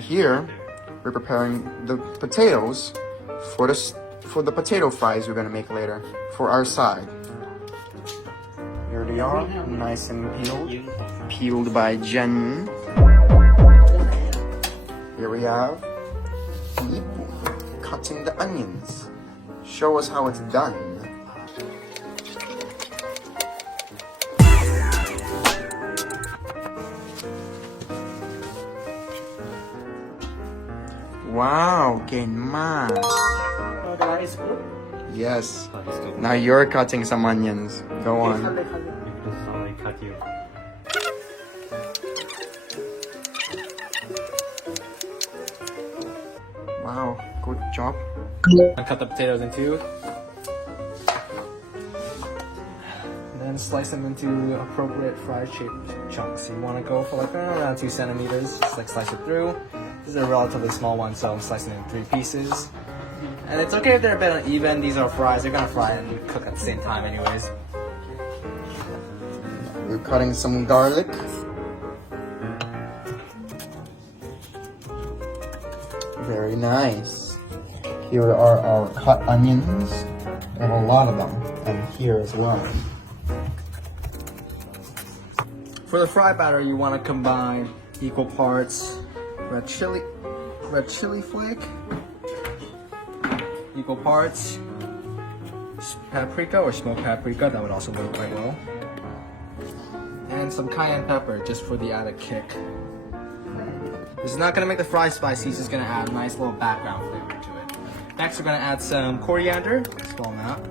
Here, we're preparing the potatoes for the potato fries we're gonna make later for our side. Here they are, nice and peeled by Jen. Here we have cutting the onions. Show us how it's done. Wow, Kenma. The rice is good? Yes. Now you're cutting some onions. Go on. Wow, good job. I cut the potatoes in two. And then slice them into appropriate fry shaped chunks. You want to go for like around 2 centimeters. Just like slice it through. This is a relatively small one, so I'm slicing it in 3 pieces. And it's okay if they're a bit uneven. These are fries. They're gonna fry and cook at the same time anyways. We're cutting some garlic. Very nice. Here are our cut onions. We have a lot of them. And here as well. For the fry batter, you want to combine equal parts red chili flake, equal parts paprika or smoked paprika, that would also work quite well, and some cayenne pepper just for the added kick. This is not going to make the fries spicy, it's just going to add a nice little background flavor to it. Next we're going to add some coriander, small amount.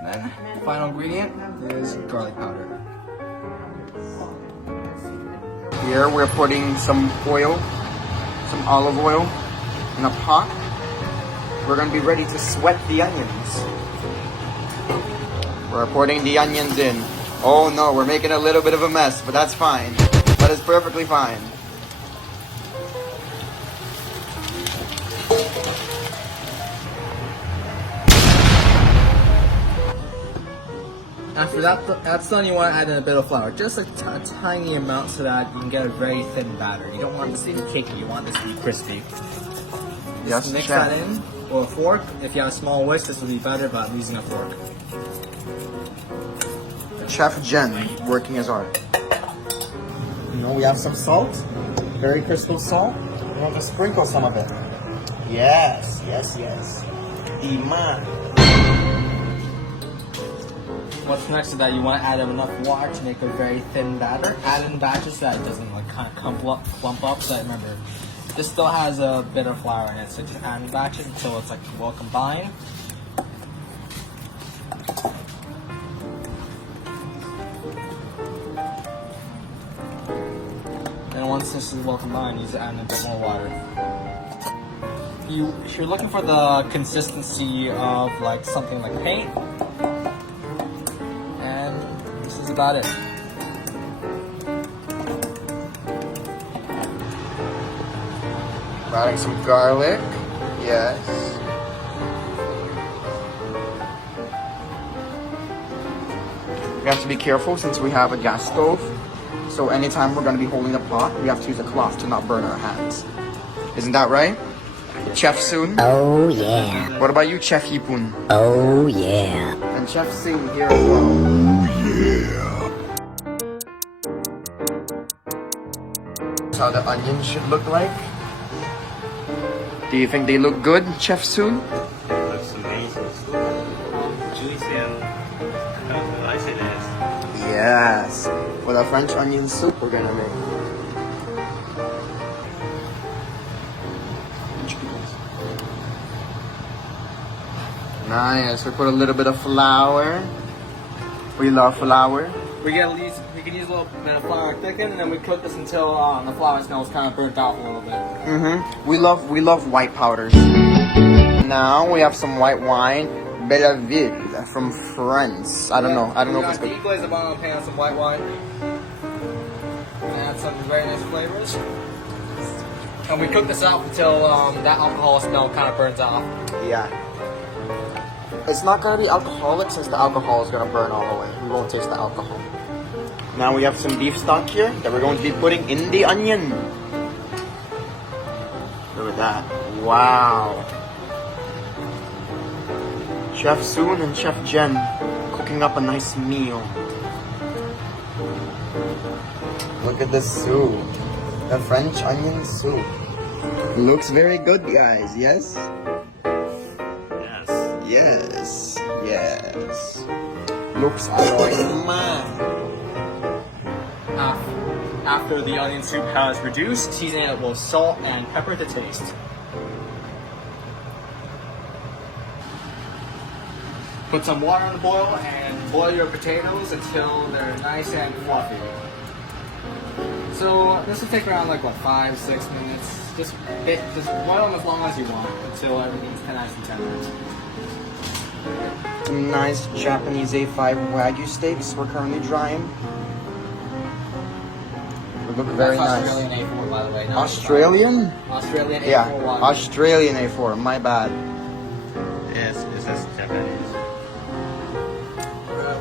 And then the final ingredient is garlic powder. Here we're putting some oil, some olive oil in a pot. We're going to be ready to sweat the onions. We're putting the onions in. Oh no, we're making a little bit of a mess, but that's fine. That is perfectly fine. After that's done, you want to add in a bit of flour, just a tiny amount so that you can get a very thin batter. You don't want this to be cakey, you want this to be crispy. Yes, mix chef. that in, or a fork. If you have a small whisk, this would be better, but I'm using a fork. Chef Jen working his art. You know, we have some salt, very crystal salt. We want to sprinkle some of it. Yes, yes, yes. Iman. What's next to that, you want to add enough water to make a very thin batter. Add in batches so that it doesn't like kind of clump up. So that, remember, this still has a bit of flour in it, so just add in batches until it's like well combined. And once this is well combined, you just add in a bit more water. If you're looking for the consistency of like something like paint, this is about it. Adding some garlic. Yes. We have to be careful since we have a gas stove. So anytime we're going to be holding the pot, we have to use a cloth to not burn our hands. Isn't that right? Chef Soon? Oh yeah. What about you, Chef Yipun? Oh yeah. And Chef Soon here as well. That's how the onions should look like. Do you think they look good, Chef Soon? Looks amazing. Juicy and nice. Yes. With a French onion soup we're gonna make. Nice. We put a little bit of flour. We love flour. We can use a little bit of flour to thicken, and then we cook this until the flour smells kind of burnt off a little bit. We love white powders. Now we have some white wine, Belleville from France. I don't know if it's good. Deglaze the bottom of the pan, some white wine, and add some very nice flavors. And we cook this out until that alcohol smell kind of burns off. Yeah. It's not gonna be alcoholic since the alcohol is gonna burn all the way. We won't taste the alcohol. Now we have some beef stock here that we're going to be putting in the onion. Look at that. Wow. Chef Soon and Chef Jen cooking up a nice meal. Look at the soup. The French onion soup. Looks very good, guys. Yes? Yes. Yes. Yes. Looks alright, man. After the onion soup has reduced, season it with salt and pepper to taste. Put some water on the boil and boil your potatoes until they're nice and fluffy. So this will take around 5-6 minutes. Just boil them as long as you want until everything's nice and tender. Some nice Japanese A5 Wagyu steaks we're currently drying. They look very That's nice. Australian A4, by the way. not Australian? Australian A4 Yeah, Wagyu. Australian A4. My bad. Yes, it says Japanese.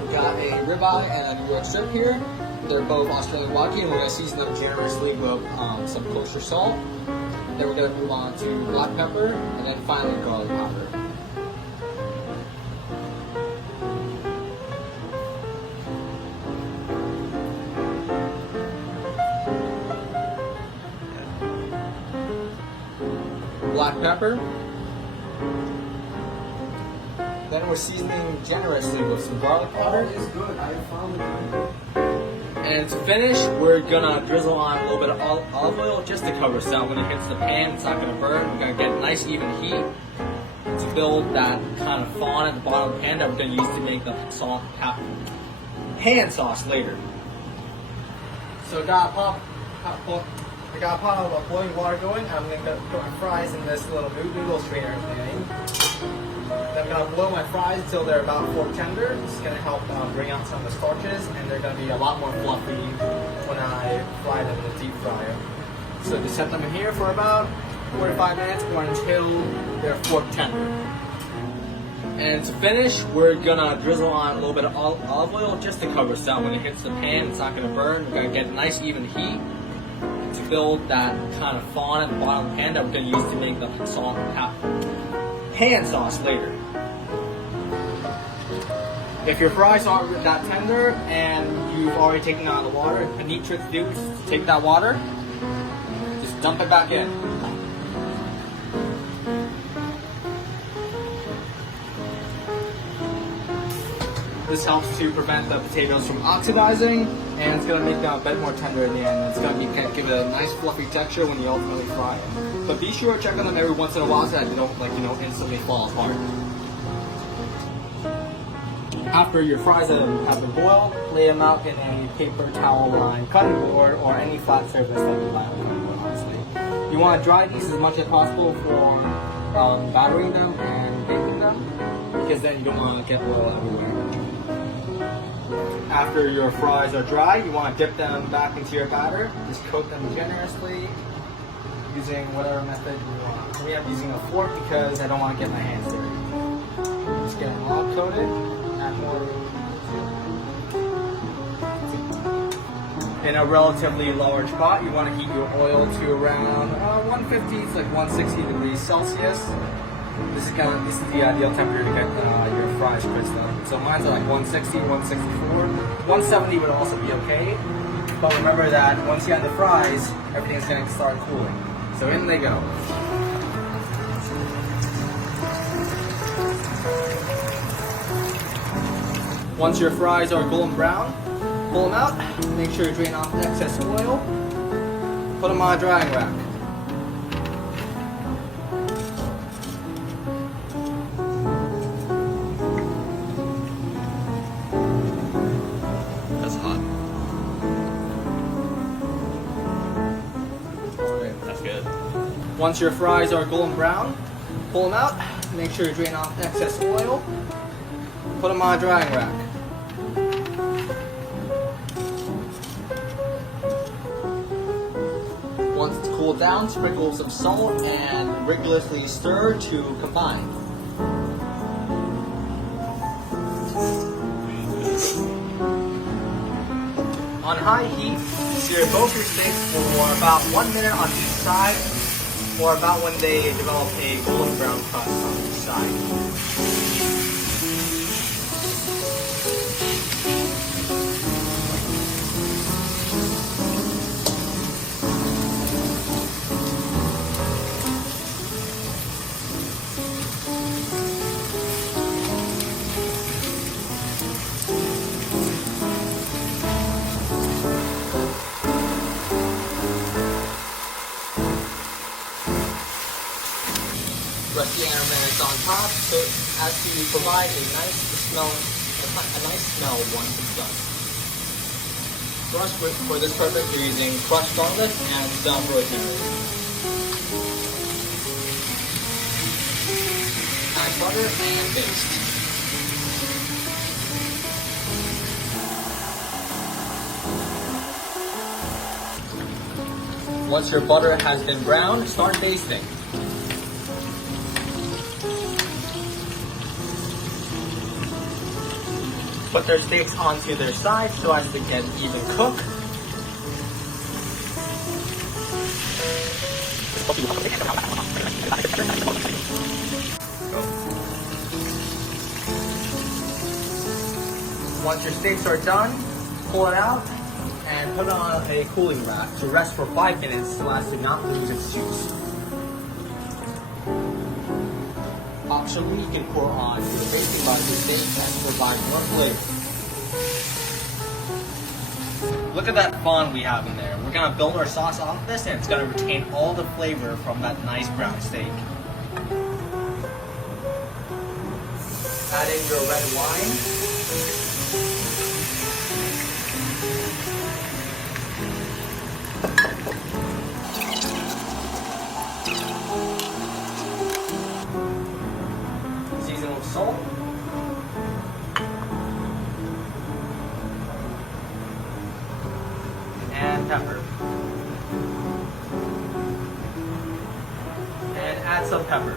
We got a ribeye and a New York strip here. They're both Australian Wagyu, and we're going to season them generously with some kosher salt. Then we're going to move on to black pepper, and then finally garlic powder. Black pepper. Then we're seasoning generously with some garlic powder. It's good. I found it. And to finish, we're gonna drizzle on a little bit of olive oil just to cover. So when it hits the pan, it's not gonna burn. We're gonna get nice even heat to build that kind of fond at the bottom of the pan that we're gonna use to make the pan sauce later. So I got a pot of boiling water going. I'm gonna put my fries in this little noodle strainer thing. Then I'm gonna blow my fries until they're about fork tender. This is gonna help bring out some of the starches, and they're gonna be a lot more fluffy when I fry them in the deep fryer. So just set them in here for about 45 minutes or until they're fork tender. And to finish, we're gonna drizzle on a little bit of olive oil just to cover. So when it hits the pan, it's not gonna burn. We're gonna get nice even heat to build that kind of fond at the bottom of the pan that we're gonna use to make the pan sauce later. If your fries aren't that tender and you've already taken out the water, a neat trick to do is to take that water, just dump it back in. This helps to prevent the potatoes from oxidizing, and it's going to make them a bit more tender in the end. It's going to give it a nice fluffy texture when you ultimately fry it. But be sure to check on them every once in a while so that they don't instantly fall apart. After your fries have been boiled, lay them out in a paper towel lined cutting board or any flat surface that you like on cutting board, honestly. You want to dry these as much as possible for battering them and baking them, because then you don't want to get oil everywhere. After your fries are dry, you want to dip them back into your batter. Just coat them generously using whatever method you want. We are using a fork because I don't want to get my hands dirty. Just get them all coated. Add more. In a relatively large pot, you want to heat your oil to around 150 to 160 degrees Celsius. This is the ideal temperature to get your fries crisped up. So mine's at 160, 164. 170 would also be okay. But remember that once you add the fries, everything's going to start cooling. So in they go. Once your fries are golden brown, pull them out. Make sure you drain off the excess oil. Put them on a drying rack. That's hot. That's good. Once your fries are golden brown, pull them out. Make sure you drain off the excess oil. Put them on a drying rack. Once it's cooled down, sprinkle some salt and rigorously stir to combine. On high heat, sear both your steaks for about 1 minute on each side. or about when they develop a golden brown crust on each side. Rest the aromatic on top, so as to provide a nice smell once it's done. For this purpose, we're using crushed garlic and some rosemary. Add butter and baste. Once your butter has been browned, start basting. Put their steaks onto their side so as to get even cook. Once your steaks are done, pull it out and put it on a cooling rack to rest for 5 minutes so as to not lose its juice. Optionally, you can pour on to the basting bun to steak and provide more flavor. Look at that fond we have in there. We're going to build our sauce off this and it's going to retain all the flavor from that nice brown steak. Add in your red wine. Season with salt. And pepper. And add some pepper.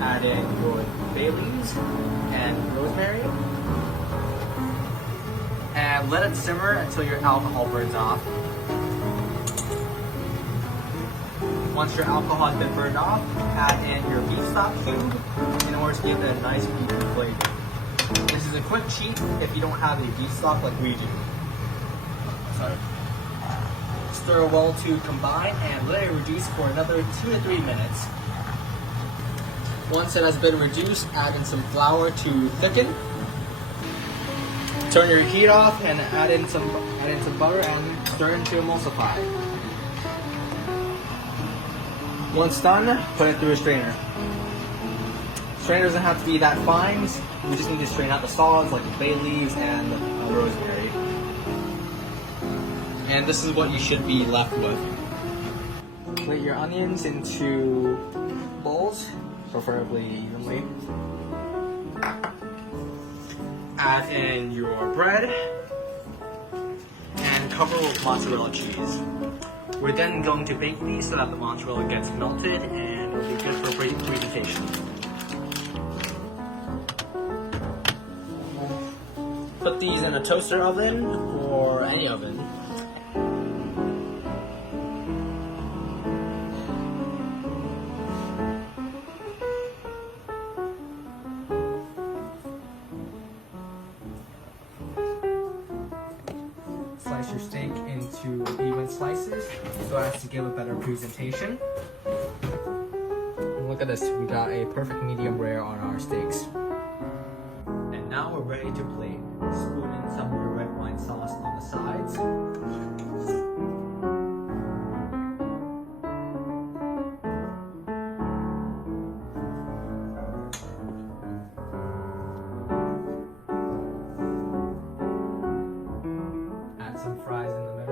Add in your bay leaves and rosemary. And let it simmer until your alcohol burns off. Once your alcohol has been burned off, add in your beef stock cube in order to give it a nice beefy flavor. This is a quick cheat if you don't have a beef stock like we do. Sorry. Stir well to combine and let it reduce for another 2 to 3 minutes. Once it has been reduced, add in some flour to thicken. Turn your heat off and add in some butter and stir it to emulsify. Once done, put it through a strainer. Strainer doesn't have to be that fine. We just need to strain out the solids like the bay leaves and rosemary. And this is what you should be left with. Plate your onions into bowls, preferably evenly. Add in your bread and cover with mozzarella cheese. We're then going to bake these so that the mozzarella gets melted and it'll be good for presentation. Put these in a toaster oven or any oven. Slice your steak into even slices so as to give a better presentation. And look at this, we got a perfect medium rare on our steaks. And now we're ready to plate. Spoon in some of your red wine sauce on the sides. Add some fries in the middle.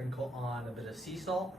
Sprinkle on a bit of sea salt